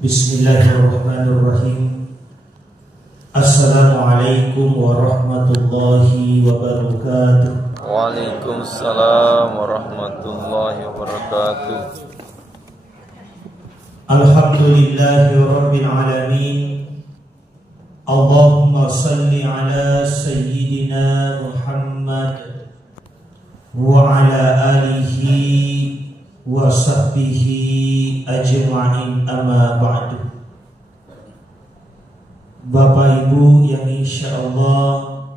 Bismillahirrahmanirrahim. Assalamualaikum warahmatullahi wabarakatuh. Waalaikumsalam warahmatullahi wabarakatuh. Alhamdulillahi rabbil alamin. Allahumma salli ala sayyidina Muhammad wa ala alihi wa sahbihi ajma'in, amma ba'du. Bapak Ibu yang insyaallah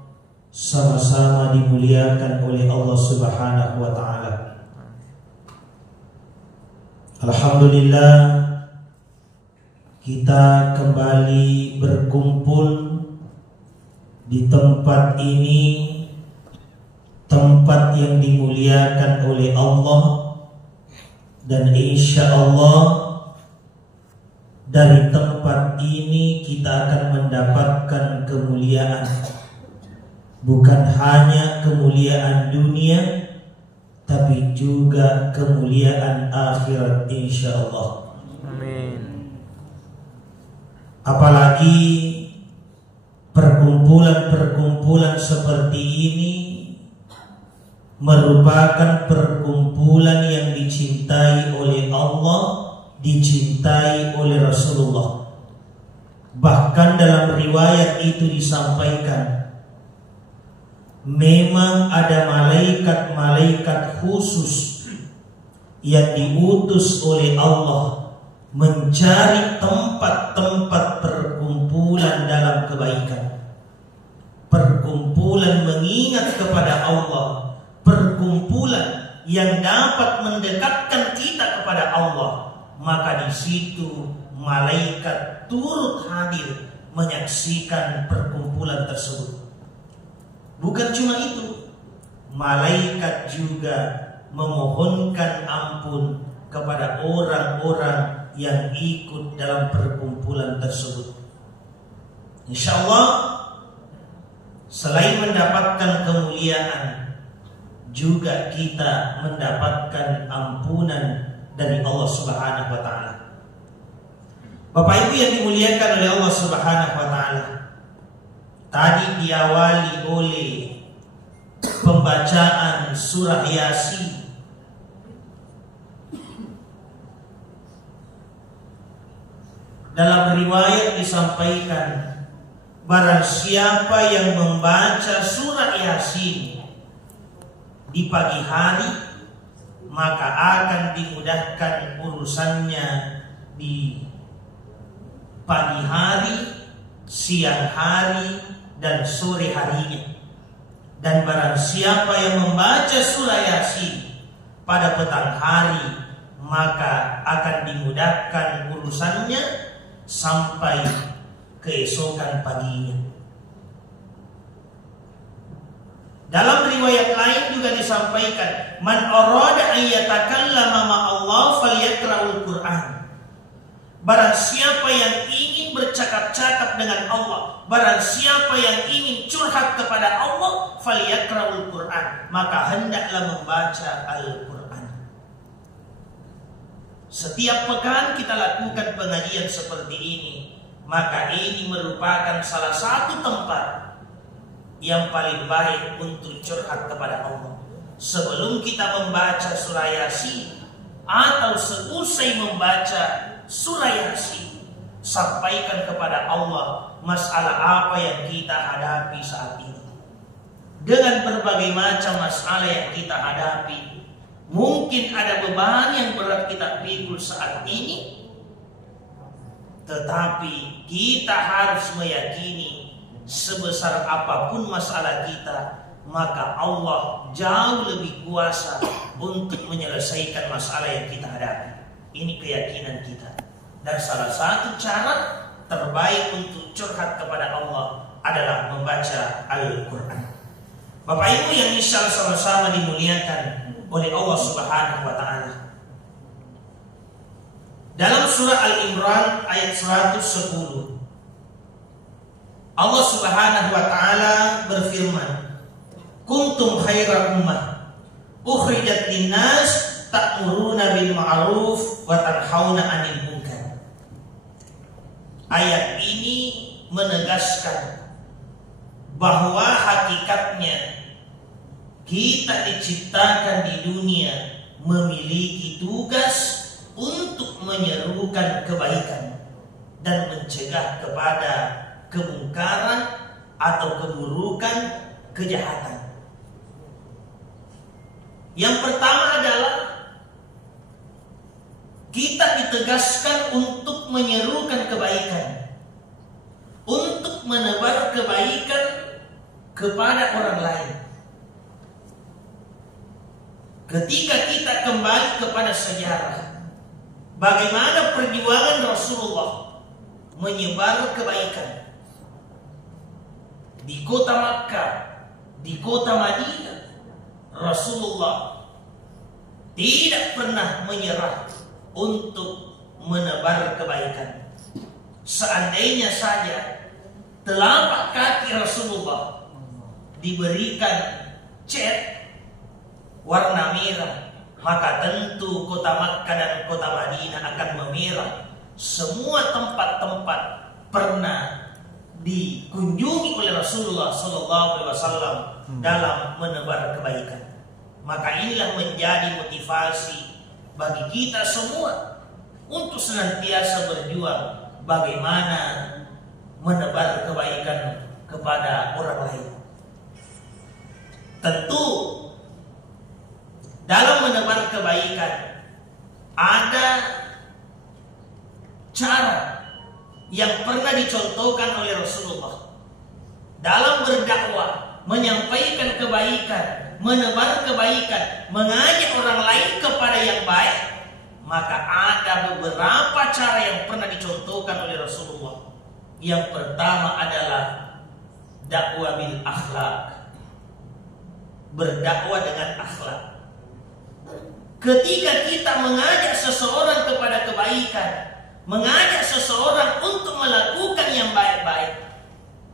sama-sama dimuliakan oleh Allah Subhanahu wa taala. Alhamdulillah, kita kembali berkumpul di tempat ini, tempat yang dimuliakan oleh Allah, dan insya Allah dari tempat ini kita akan mendapatkan kemuliaan, bukan hanya kemuliaan dunia, tapi juga kemuliaan akhirat insya Allah. Amin. Apalagi perkumpulan-perkumpulan seperti ini merupakan perkumpulan yang dicintai oleh Allah, dicintai oleh Rasulullah. Bahkan dalam riwayat itu disampaikan, memang ada malaikat-malaikat khusus yang diutus oleh Allah mencari tempat-tempat perkumpulan dalam kebaikan, perkumpulan mengingat kepada Allah, perkumpulan yang dapat mendekatkan kita kepada Allah. Maka di situ malaikat turut hadir menyaksikan perkumpulan tersebut. Bukan cuma itu, malaikat juga memohonkan ampun kepada orang-orang yang ikut dalam perkumpulan tersebut. Insya Allah, selain mendapatkan kemuliaan, juga kita mendapatkan ampunan dari Allah Subhanahu wa taala. Bapak Ibu yang dimuliakan oleh Allah Subhanahu wa taala, tadi diawali oleh pembacaan surah Yasin. Dalam riwayat disampaikan, barang siapa yang membaca surah Yasin di pagi hari, maka akan dimudahkan urusannya di pagi hari, siang hari, dan sore harinya. Dan barang siapa yang membaca surah Yasin pada petang hari, maka akan dimudahkan urusannya sampai keesokan paginya. Dalam riwayat lain juga disampaikan, man arada an yatakallama ma Allah falyaqra'ul Qur'an. Barang siapa yang ingin bercakap-cakap dengan Allah, barang siapa yang ingin curhat kepada Allah, falyaqra'ul Qur'an, maka hendaklah membaca Al-Qur'an. Setiap pekan kita lakukan pengajian seperti ini, maka ini merupakan salah satu tempat yang paling baik untuk curhat kepada Allah. Sebelum kita membaca surah Yasin atau seusai membaca surah Yasin, sampaikan kepada Allah masalah apa yang kita hadapi saat ini. Dengan berbagai macam masalah yang kita hadapi, mungkin ada beban yang berat kita pikul saat ini, tetapi kita harus meyakini sebesar apapun masalah kita, maka Allah jauh lebih kuasa untuk menyelesaikan masalah yang kita hadapi. Ini keyakinan kita. Dan salah satu cara terbaik untuk curhat kepada Allah adalah membaca Al-Quran. Bapak Ibu yang insya Allah sama-sama dimuliakan oleh Allah Subhanahu wa ta'ala, dalam surah Al-Imran ayat 110, Allah Subhanahu wa ta'ala berfirman, kuntum khaira ummah ukhrijat linnas ta'muruna bil ma'ruf wa tanhauna 'anil munkar. ayat ini menegaskan bahwa hakikatnya kita diciptakan di dunia memiliki tugas untuk menyerukan kebaikan dan mencegah kepada kemungkaran atau keburukan, kejahatan. Yang pertama adalah kita ditegaskan untuk menyerukan kebaikan, untuk menebar kebaikan kepada orang lain. Ketika kita kembali kepada sejarah, bagaimana perjuangan Rasulullah menyebar kebaikan di kota Makkah, di kota Madinah. Rasulullah tidak pernah menyerah untuk menebar kebaikan. Seandainya saja telapak kaki Rasulullah diberikan cat warna merah, maka tentu kota Makkah dan kota Madinah akan memerah. Semua tempat-tempat pernah dikunjungi oleh Rasulullah SAW dalam menebar kebaikan. Maka inilah menjadi motivasi bagi kita semua untuk senantiasa berjuang bagaimana menebar kebaikan kepada orang lain. Tentu dalam menebar kebaikan ada cara yang pernah dicontohkan oleh Rasulullah dalam berdakwah, menyampaikan kebaikan, menebar kebaikan, mengajak orang lain kepada yang baik. Maka ada beberapa cara yang pernah dicontohkan oleh Rasulullah. Yang pertama adalah dakwah bil akhlak, berdakwah dengan akhlak. Ketika kita mengajak seseorang kepada kebaikan, mengajak seseorang untuk melakukan yang baik-baik,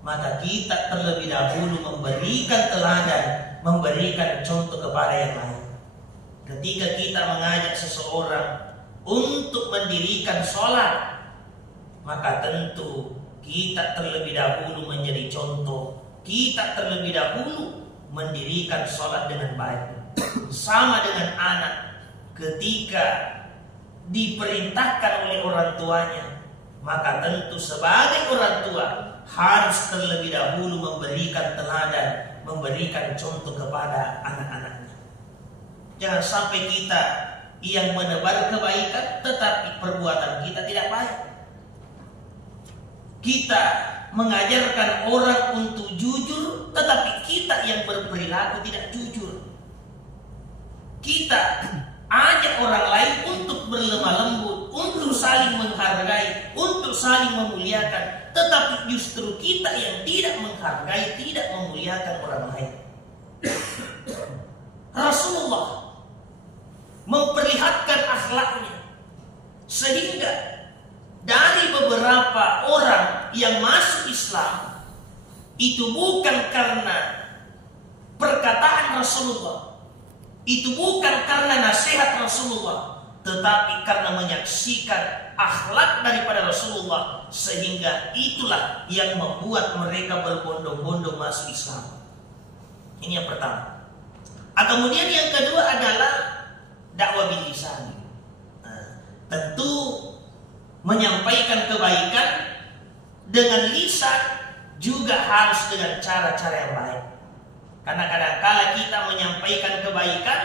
maka kita terlebih dahulu memberikan teladan, memberikan contoh kepada yang lain. Ketika kita mengajak seseorang untuk mendirikan sholat, maka tentu kita terlebih dahulu menjadi contoh. Kita terlebih dahulu mendirikan sholat dengan baik. Sama dengan anak, ketika diperintahkan oleh orang tuanya, maka tentu sebagai orang tua harus terlebih dahulu memberikan teladan, memberikan contoh kepada anak-anaknya. Jangan sampai kita yang menebar kebaikan tetapi perbuatan kita tidak baik. Kita mengajarkan orang untuk jujur tetapi kita yang berperilaku tidak jujur. Kita ajak orang lain untuk berlemah lembut, untuk saling menghargai, untuk saling memuliakan, tetapi justru kita yang tidak menghargai, tidak memuliakan orang lain. Rasulullah memperlihatkan akhlaknya sehingga dari beberapa orang yang masuk Islam itu bukan karena perkataan Rasulullah, itu bukan karena nasihat Rasulullah, tetapi karena menyaksikan akhlak daripada Rasulullah, sehingga itulah yang membuat mereka berbondong-bondong masuk Islam. Ini yang pertama. Kemudian yang kedua adalah dakwah bil lisan. Tentu menyampaikan kebaikan dengan lisan juga harus dengan cara-cara yang baik. Karena kadang-kala kita menyampaikan kebaikan,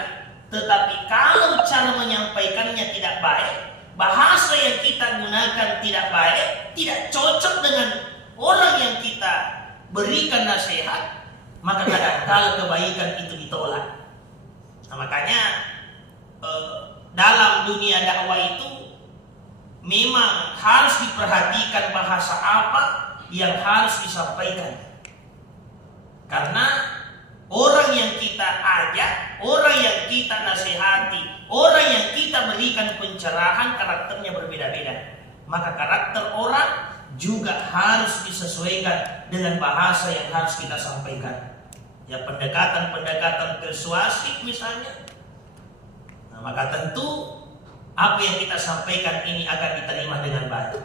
tetapi kalau cara menyampaikannya tidak baik, bahasa yang kita gunakan tidak baik, tidak cocok dengan orang yang kita berikan nasihat, maka kadang-kala kebaikan itu ditolak. Nah, makanya dalam dunia dakwah itu memang harus diperhatikan bahasa apa yang harus disampaikan. Karena orang yang kita ajak, orang yang kita nasihati, orang yang kita berikan pencerahan, karakternya berbeda-beda. Maka karakter orang juga harus disesuaikan dengan bahasa yang harus kita sampaikan. Ya, pendekatan-pendekatan persuasif misalnya. Nah, maka tentu apa yang kita sampaikan ini akan diterima dengan baik.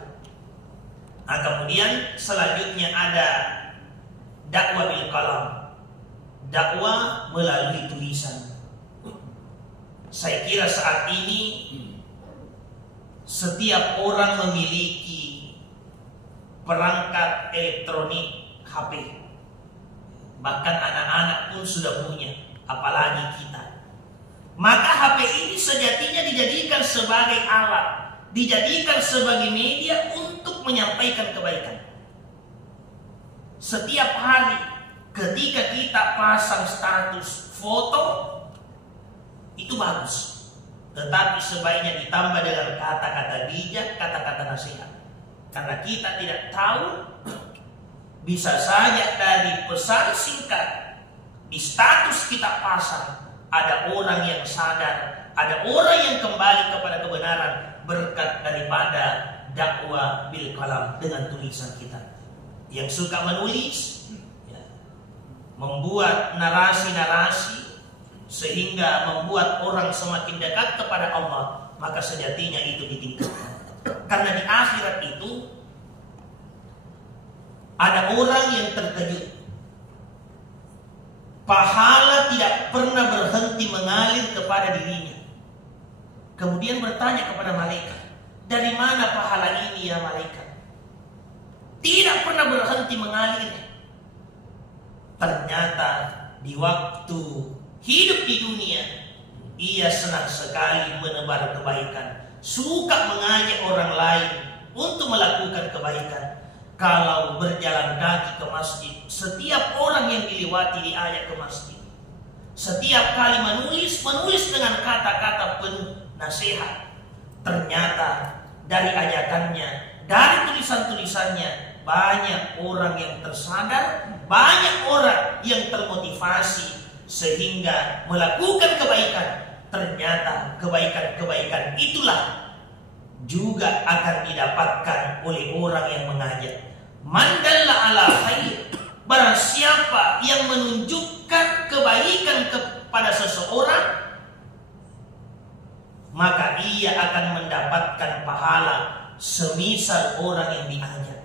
Nah, kemudian selanjutnya ada dakwah bil qalam, dakwah melalui tulisan. Saya kira saat ini setiap orang memiliki perangkat elektronik HP. Bahkan anak-anak pun sudah punya, apalagi kita. Maka HP ini sejatinya dijadikan sebagai alat, dijadikan sebagai media untuk menyampaikan kebaikan. Setiap hari ketika kita pasang status foto, itu bagus. Tetapi sebaiknya ditambah dengan kata-kata bijak, kata-kata nasihat. Karena kita tidak tahu, bisa saja dari pesan singkat di status kita pasang, ada orang yang sadar, ada orang yang kembali kepada kebenaran berkat daripada dakwah bil qalam, dengan tulisan kita. Yang suka menulis, ya, membuat narasi-narasi sehingga membuat orang semakin dekat kepada Allah, maka sejatinya itu ditingkatkan. Karena di akhirat itu ada orang yang terkejut, pahala tidak pernah berhenti mengalir kepada dirinya. Kemudian bertanya kepada malaikat, dari mana pahala ini ya malaikat? Tidak pernah berhenti mengalir. Ternyata di waktu hidup di dunia, ia senang sekali menebar kebaikan, suka mengajak orang lain untuk melakukan kebaikan. Kalau berjalan kaki ke masjid, setiap orang yang dilewati diajak ke masjid. Setiap kali menulis dengan kata-kata penuh nasihat. Ternyata dari ajakannya, dari tulisan-tulisannya, banyak orang yang tersadar, banyak orang yang termotivasi sehingga melakukan kebaikan. Ternyata kebaikan-kebaikan itulah juga akan didapatkan oleh orang yang mengajak. Man dalla ala khair, barang siapa yang menunjukkan kebaikan kepada seseorang, maka ia akan mendapatkan pahala semisal orang yang diajak.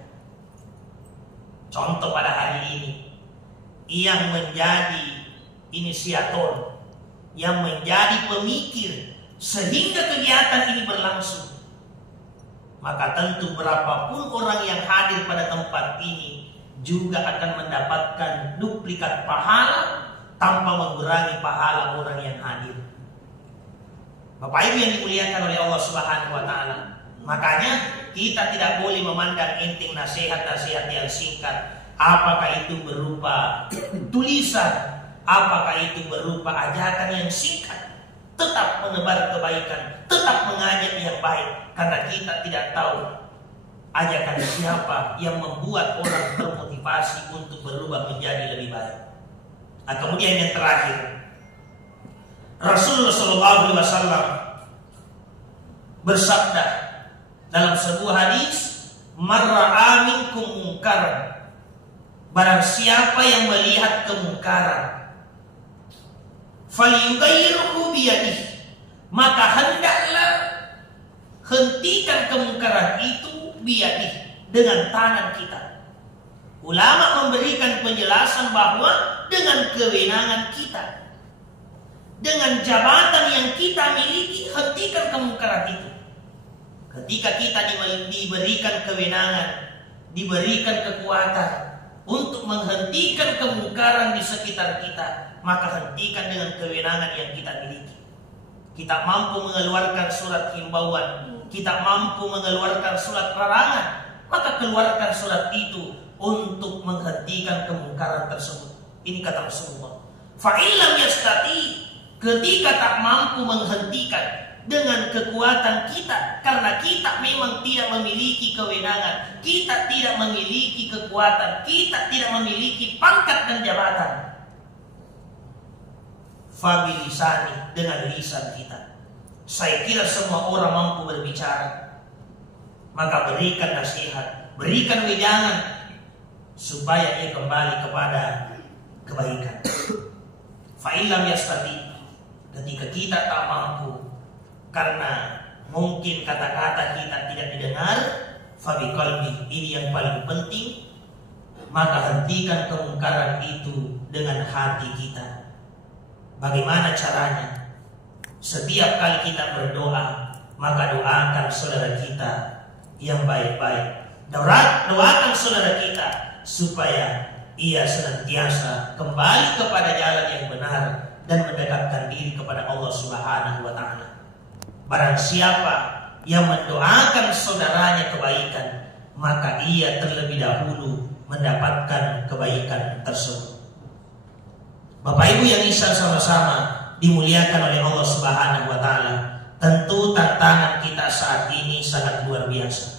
Contoh pada hari ini, yang menjadi inisiator, yang menjadi pemikir sehingga kegiatan ini berlangsung, maka tentu berapapun orang yang hadir pada tempat ini juga akan mendapatkan duplikat pahala tanpa mengurangi pahala orang yang hadir. Bapak Ibu yang dimuliakan oleh Allah Subhanahu wa taala, makanya kita tidak boleh memandang enteng nasihat-nasihat yang singkat. Apakah itu berupa tulisan, apakah itu berupa ajakan yang singkat. Tetap menebar kebaikan, tetap mengajak yang baik, karena kita tidak tahu ajakan siapa yang membuat orang termotivasi untuk berubah menjadi lebih baik. Nah, kemudian yang terakhir, Rasulullah SAW bersabda dalam sebuah hadis, "Marra'a minkum munkaran." Barang siapa yang melihat kemungkaran, falyughayyirhu biyadihi, maka hendaklah hentikan kemungkaran itu biyadihi, dengan tangan kita. Ulama memberikan penjelasan bahwa dengan kewenangan kita, dengan jabatan yang kita miliki, hentikan kemungkaran itu. Ketika kita diberikan kewenangan, diberikan kekuatan untuk menghentikan kemungkaran di sekitar kita, maka hentikan dengan kewenangan yang kita miliki. Kita mampu mengeluarkan surat himbauan, kita mampu mengeluarkan surat larangan, maka keluarkan surat itu untuk menghentikan kemungkaran tersebut. Ini kata Rasulullah. Fa'illam yastati, ketika tak mampu menghentikan dengan kekuatan kita, karena kita memang tidak memiliki kewenangan, kita tidak memiliki kekuatan, kita tidak memiliki pangkat dan jabatan, fabilisani, dengan lisan kita. Saya kira semua orang mampu berbicara, maka berikan nasihat, berikan wejangan supaya ia kembali kepada kebaikan. Fa'illam yastati, ketika kita tak mampu, karena mungkin kata-kata kita tidak didengar, fabiqalbi. Ini yang paling penting. Maka hentikan kemungkaran itu dengan hati kita. Bagaimana caranya? Setiap kali kita berdoa, maka doakan saudara kita yang baik-baik. Doakan saudara kita supaya ia senantiasa kembali kepada jalan yang benar dan mendekatkan diri kepada Allah Subhanahu wa Ta'ala. Barang siapa yang mendoakan saudaranya kebaikan, maka ia terlebih dahulu mendapatkan kebaikan tersebut. Bapak Ibu yang insya sama-sama dimuliakan oleh Allah Subhanahu wa Ta'ala, tentu tantangan kita saat ini sangat luar biasa.